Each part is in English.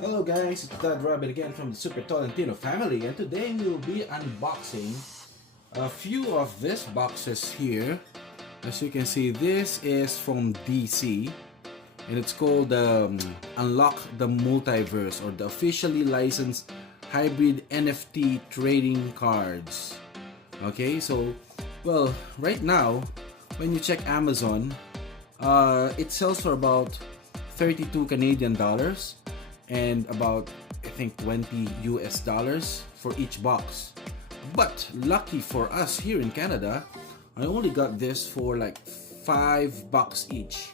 Hello guys, it's Dad Rabbit again from the Super Tolentino family, and today we will be unboxing a few of these boxes here. As you can see, this is from DC and it's called Unlock the Multiverse, or the officially licensed hybrid NFT trading cards. Okay, so well, right now when you check Amazon, it sells for about 32 Canadian dollars and about, I think, 20 US dollars for each box. But lucky for us here in Canada, I only got this for like $5 each,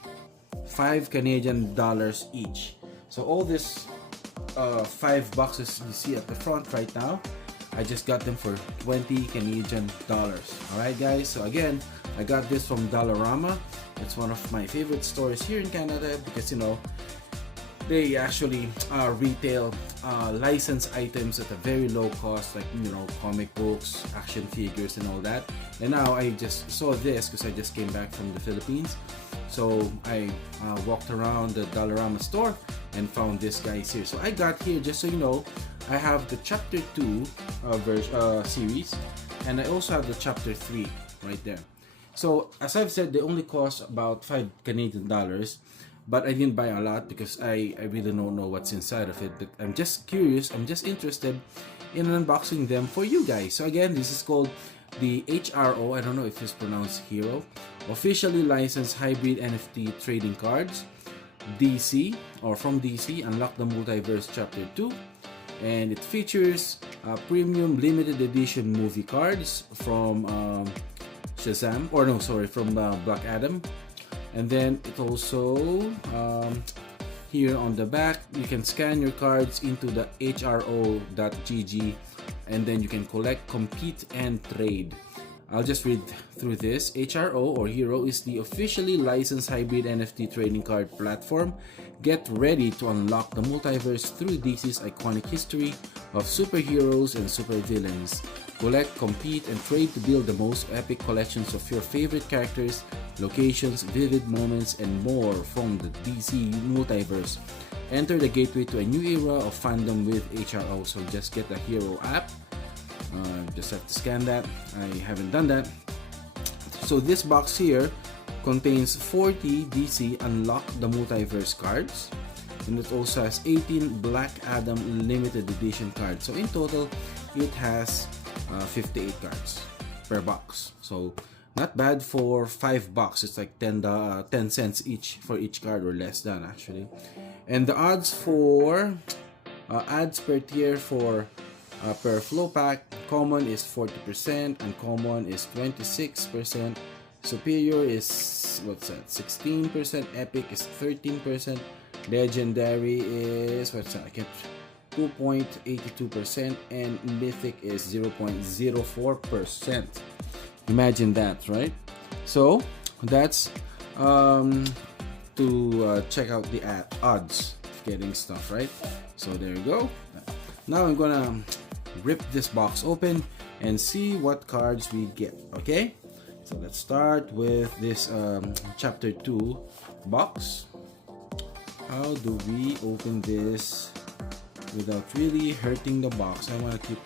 5 Canadian dollars each. So all this 5 boxes you see at the front right now, I just got them for 20 Canadian dollars. Alright guys, so again, I got this from Dollarama. It's one of my favorite stores here in Canada because, you know, they actually retail licensed items at a very low cost, like, you know, comic books, action figures and all that. And now I just saw this because I just came back from the Philippines, so I walked around the Dollarama store and found this guys here. So I got here, just so you know, I have the chapter 2 series, and I also have the chapter 3 right there. So as I've said, they only cost about 5 Canadian dollars, but I didn't buy a lot because I really don't know what's inside of it. But I'm just curious, I'm just interested in unboxing them for you guys. So again, this is called the HRO, I don't know if it's pronounced hero, officially licensed hybrid NFT trading cards, DC, or from DC, Unlock the Multiverse Chapter 2. And it features premium limited edition movie cards from Shazam, or no, sorry, from Black Adam. And then it also, here on the back, you can scan your cards into the HRO.gg, and then you can collect, compete, and trade. I'll just read through this. HRO, or Hero, is the officially licensed hybrid NFT trading card platform. Get ready to unlock the multiverse through DC's iconic history of superheroes and supervillains. Collect, compete, and trade to build the most epic collections of your favorite characters, locations, vivid moments, and more from the DC multiverse. Enter the gateway to a new era of fandom with HRO. So just get the Hero app. Just have to scan that. I haven't done that. So this box here contains 40 DC Unlock the Multiverse cards, and it also has 18 Black Adam limited edition cards. So in total, it has 58 cards per box. So not bad for $5. It's like 10 cents each for each card, or less than actually. And the odds for ads per tier for per flow pack: common is 40%, uncommon is 26%, superior is, what's that, 16%, epic is 13%, legendary is, what's that, I can't, 2.82%, and mythic is 0.04%. Imagine that, right? So that's to check out the odds of getting stuff, right? So there you go. Now I'm gonna rip this box open and see what cards we get. Okay, so let's start with this chapter 2 box. How do we open this without really hurting the box? I want to keep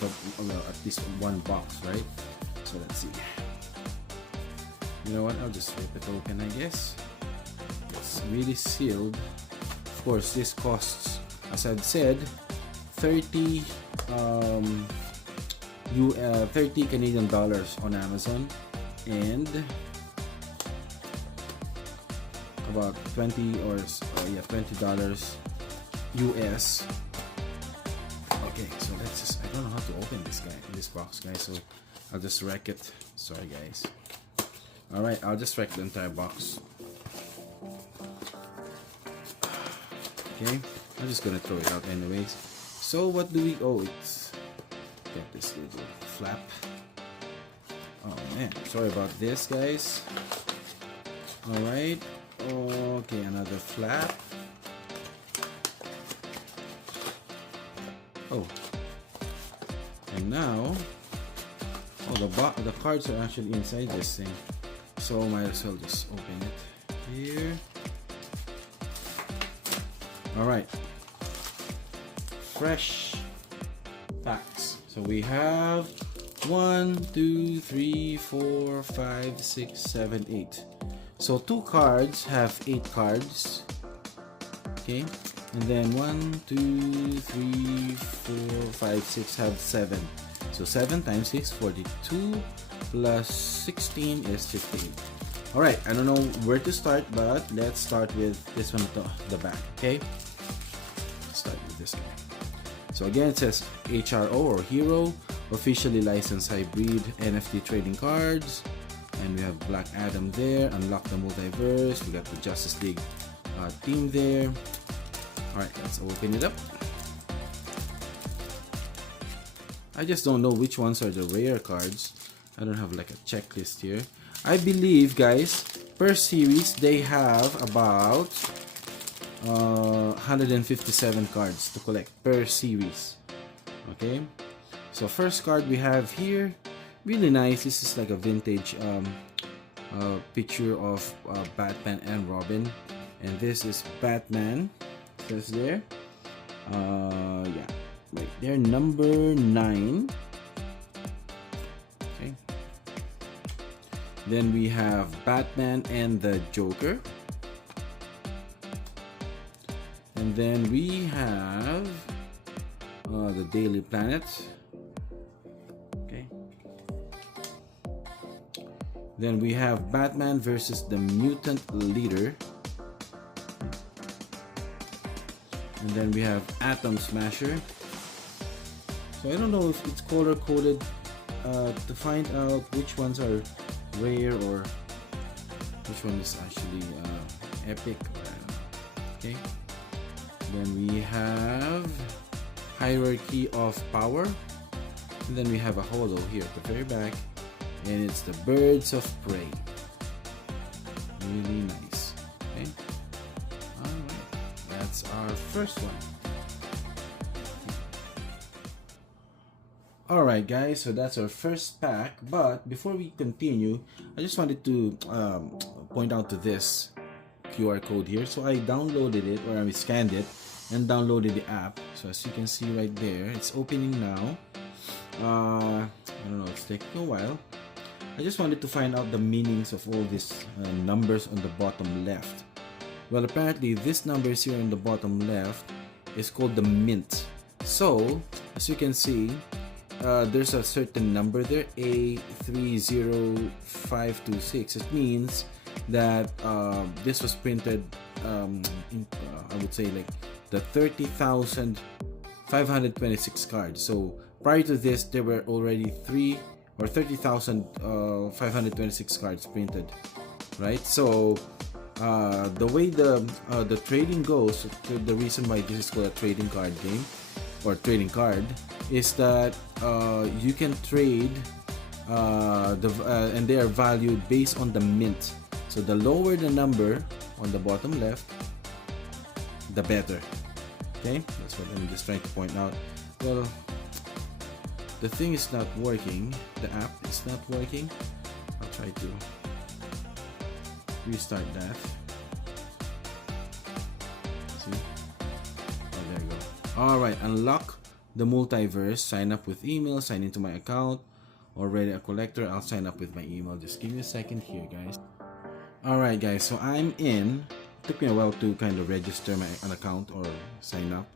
at least one box, right? So let's see. You know what, I'll just rip it open, I guess. It's really sealed. Of course, this costs, as I've said, 30 Canadian dollars on Amazon, and about 20 or $20 US. Okay, so let's just, I don't know how to open this box, guys, so I'll just wreck it. Sorry guys. Alright, I'll just wreck the entire box. Okay, I'm just gonna throw it out anyways. So what do we, oh, it's got this little flap. Oh man, sorry about this guys. Alright, okay, another flap. Oh, and now, oh, the cards are actually inside this thing, so might as well just open it here. All right, fresh packs. So we have 1, 2, 3, 4, 5, 6, 7, 8. So 2 cards have 8 cards. Okay, and then 1, 2, 3, 4, 5, 6 have 7. So 7 times 6, 42 plus 16 is 58. All right, I don't know where to start, but let's start with this one at the back. Okay, let's start with this guy. So again, it says HRO or Hero, officially licensed hybrid NFT trading cards. And we have Black Adam there, unlock the multiverse. We got the Justice League team there. Alright, let's open it up. I just don't know which ones are the rare cards. I don't have like a checklist here. I believe, guys, per series they have about 157 cards to collect per series. Okay, so first card we have here, really nice. This is like a vintage picture of Batman and Robin, and this is Batman. Says there, yeah, right there, number 9. Okay, then we have Batman and the Joker. And then we have the Daily Planet. Okay. Then we have Batman versus the Mutant Leader. And then we have Atom Smasher. So I don't know if it's color coded to find out which ones are rare or which one is actually epic. Okay. Then we have Hierarchy of Power. And then we have a holo here at the very back. And it's the Birds of Prey. Really nice. Okay. Alright. That's our first one. Alright guys, so that's our first pack. But before we continue, I just wanted to point out to this QR code here. So I downloaded it, or I scanned it and downloaded the app. So as you can see right there, it's opening now. I don't know, it's taking a while. I just wanted to find out the meanings of all these numbers on the bottom left. Well, apparently this numbers here on the bottom left is called the mint. So as you can see, there's a certain number there, A30526. It means that this was printed in, I would say, like the 30,526 cards. So prior to this, there were already 30,526 cards printed, right? So the way the trading goes, the reason why this is called a trading card game or trading card is that you can trade and they are valued based on the mint. So the lower the number on the bottom left, the better. Okay, that's what I'm just trying to point out. Well, the thing is not working. The app is not working. I'll try to restart that. See? Oh, there you go. Alright, unlock the multiverse. Sign up with email. Sign into my account. Already a collector. I'll sign up with my email. Just give me a second here, guys. Alright, guys. So I'm in. It took me a while to kind of register an account or sign up.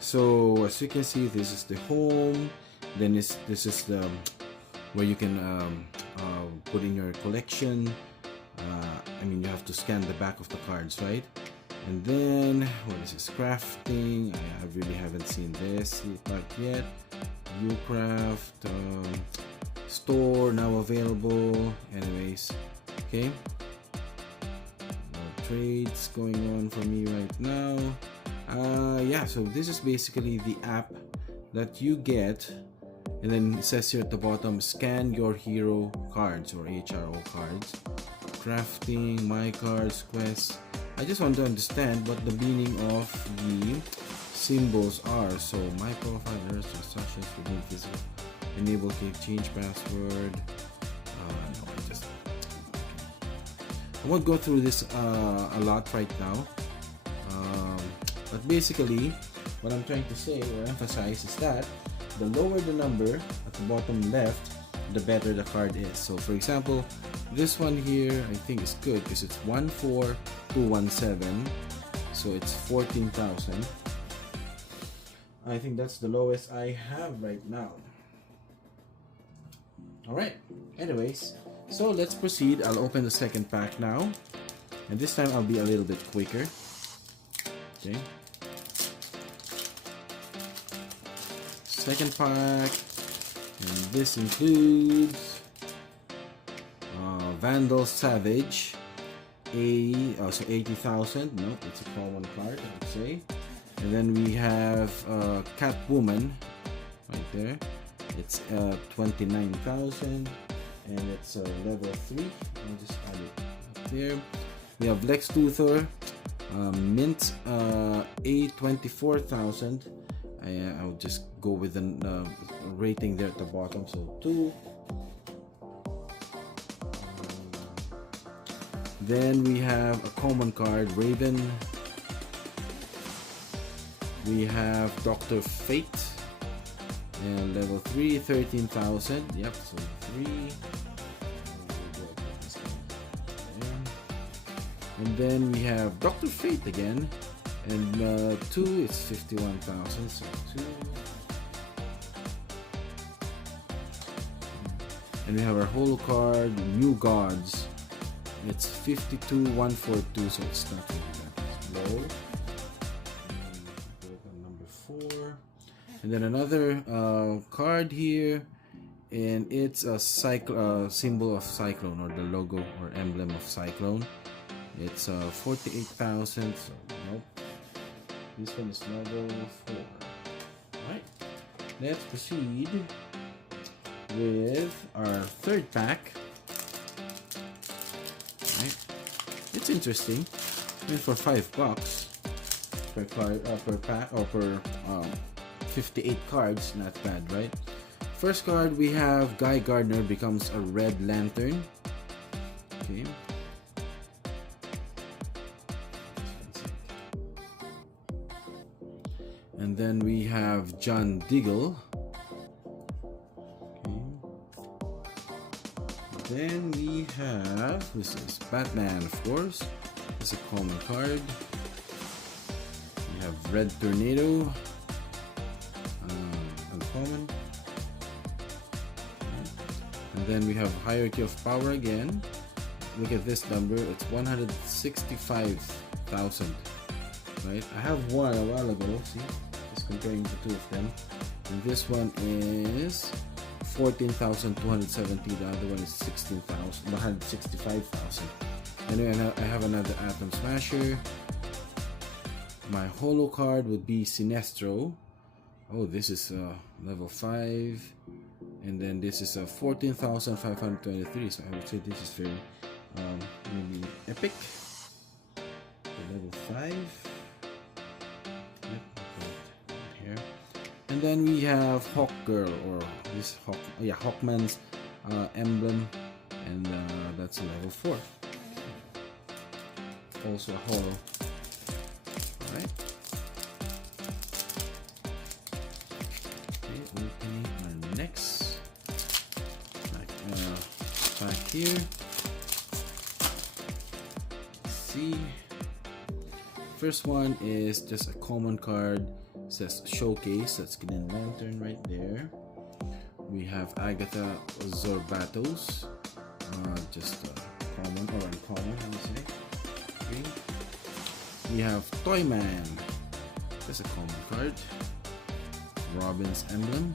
So as you can see, this is the home. Then this is the where you can put in your collection. I mean, you have to scan the back of the cards, right? And then what is this? Crafting. I really haven't seen this part yet. Ucraft store now available. Anyways, okay. No trades going on for me right now. Yeah. So this is basically the app that you get. And then it says here at the bottom, scan your hero cards or HRO cards. Crafting, my cards, quests. I just want to understand what the meaning of the symbols are. So my profile, there's instructions for being physical. Enable to change password. No, I won't go through this a lot right now. But basically, what I'm trying to say or emphasize is that the lower the number at the bottom left, the better the card is. So for example, this one here I think is good because it's 14217, so it's 14,000. I think that's the lowest I have right now. Alright, anyways, so let's proceed. I'll open the second pack now, and this time I'll be a little bit quicker. Okay, second pack, and this includes Vandal Savage, so 80,000. No, it's a common card, I would say. And then we have Catwoman right there. It's 29,000, and it's level 3. I'll just add it up there. We have Lex Luthor, mint A24,000. I'll just go with the rating there at the bottom, so 2. Then we have a common card, Raven. We have Dr. Fate, and level 3, 13,000. Yep, so 3. And then we have Dr. Fate again, and 2, it's 51,000, so 2. And we have our holo card, New Gods. It's 52,142, so it's not really that low. Number 4. And then another card here, and it's a symbol of Cyclone, or the logo or emblem of Cyclone. It's 48,000, so nope. This one is level 4. Alright, let's proceed with our third pack. Alright, it's interesting. I mean, for $5 per card, per pack, or per 58 cards, not bad, right? First card, we have Guy Gardner becomes a Red Lantern. Okay. And then we have John Diggle. Okay. Then we have, this is Batman, of course. It's a common card. We have Red Tornado. Uncommon. And then we have Hierarchy of Power again. Look at this number. It's 165,000. Right? I have one a while ago. See? Just comparing the two of them. And this one is 14,270. The other one is 165,000. And then I have another Atom Smasher. My holo card would be Sinestro. Oh, this is level 5. And then this is 14,523. So I would say this is very maybe epic. Level 5. Yep, here. And then we have Hawk Girl, or this Hawkman's emblem, and that's level 4. Also a holo. Alright. Okay, opening our next pack here. Let's see. First one is just a common card. It says Showcase. That's Green Lantern right there. We have Agatha Zorbatos. Just common or uncommon, I would say. Okay. We have Toyman. Just a common card. Robin's emblem.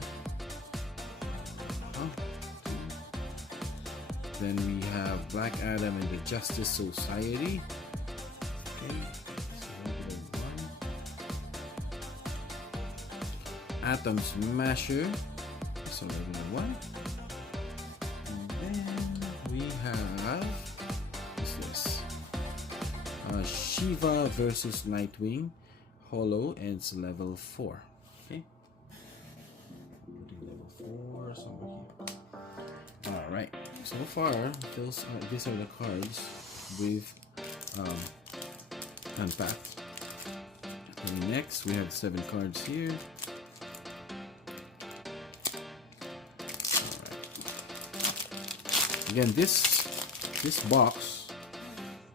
Then we have Black Adam and the Justice Society. Okay. Atom Smasher. So regular one. And then we have, what's this? Shiva versus Nightwing. Holo, and it's level 4. Okay. Level 4 somewhere here. Alright. So far, these are the cards we've unpacked. Okay, next we have 7 cards here. Alright. Again, this box,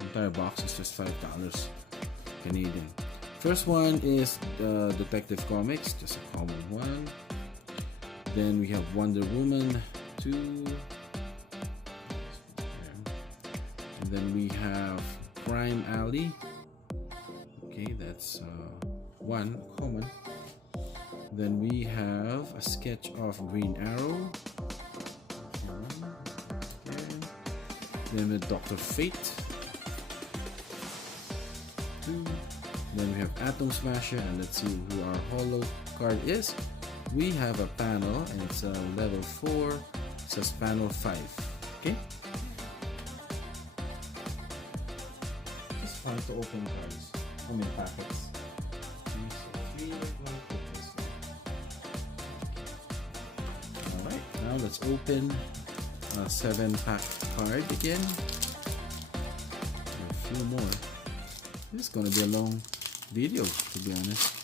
entire box, is just $5 Canadian. First one is Detective Comics, just a common one. Then we have Wonder Woman 2. And then we have Crime Alley. Okay, that's one common. Then we have a sketch of Green Arrow. Okay. Then with Dr. Fate. 2. Then we have Atom Smasher, and let's see who our holo card is. We have a panel, and it's a level 4. It says panel 5. Okay. It's fun to open cards. How many packets? 3. Alright, now let's open a 7-pack card again. A few more. This is gonna be a long video, to be honest.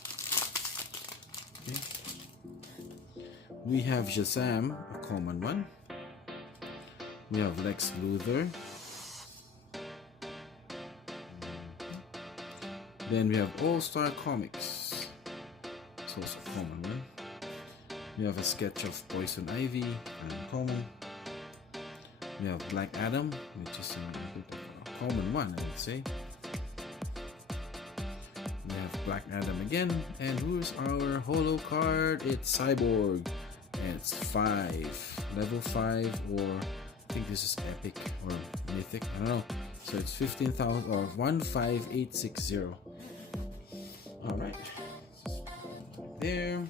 Okay. We have Shazam, a common one. We have Lex Luthor. Then we have All-Star Comics. It's also a common one. We have a sketch of Poison Ivy, uncommon. We have Black Adam, which is a common one, I would say. We have Black Adam again, and who's our holo card? It's Cyborg, and it's 5, level 5, or I think this is epic or mythic, I don't know. So it's 15,000 or 15860. All right, there.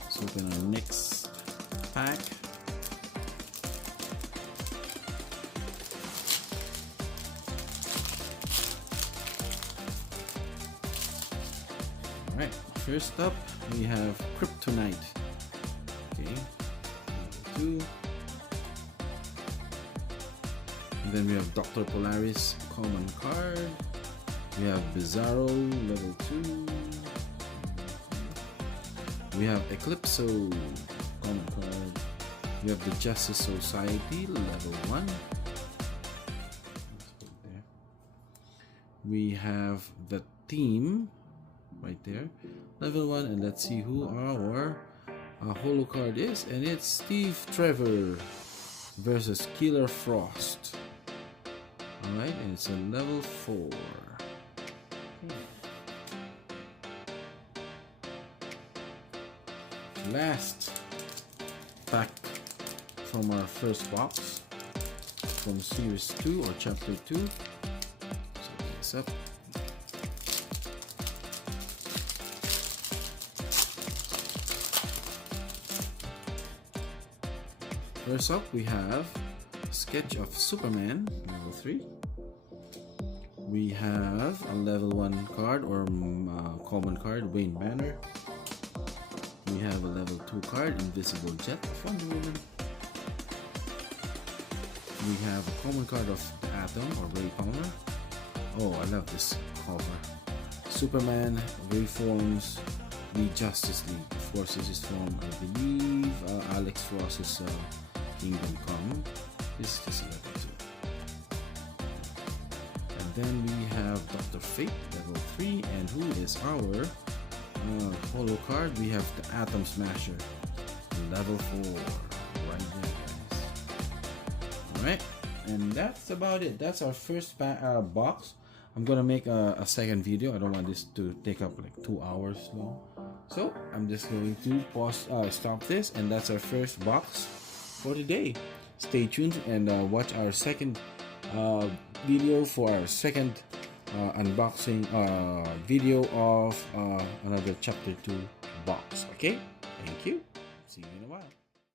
Let's open our next pack. Alright, first up we have Kryptonite. Okay, number 2. And then we have Dr. Polaris, common card. We have Bizarro, level 2. We have Eclipso, common card. We have the Justice Society, level 1. We have the Team, right there, level 1, and let's see who our holo card is, and it's Steve Trevor versus Killer Frost. Alright, and it's a level 4. Last pack from our first box from series 2 or chapter 2. So this up. First up, we have a sketch of Superman, level 3. We have a level 1 card or common card, Wayne Banner. We have a level 2 card, Invisible Jet of Wonder Woman. We have a common card of the Atom or Ray Palmer. Oh, I love this cover. Superman reforms the Justice League. Forces is from, I believe, Alex Ross's Kingdom Come. This is just a level 2. And then we have Dr. Fate, level 3, and who is our holo card? We have the Atom Smasher, level 4, right there, guys. Alright, and that's about it. That's our first box. I'm gonna make a second video. I don't want this to take up like 2 hours long, so I'm just going to pause, stop this, and that's our first box for today. Stay tuned and watch our second video for our second unboxing video of another chapter 2 box. Okay, thank you, see you in a while.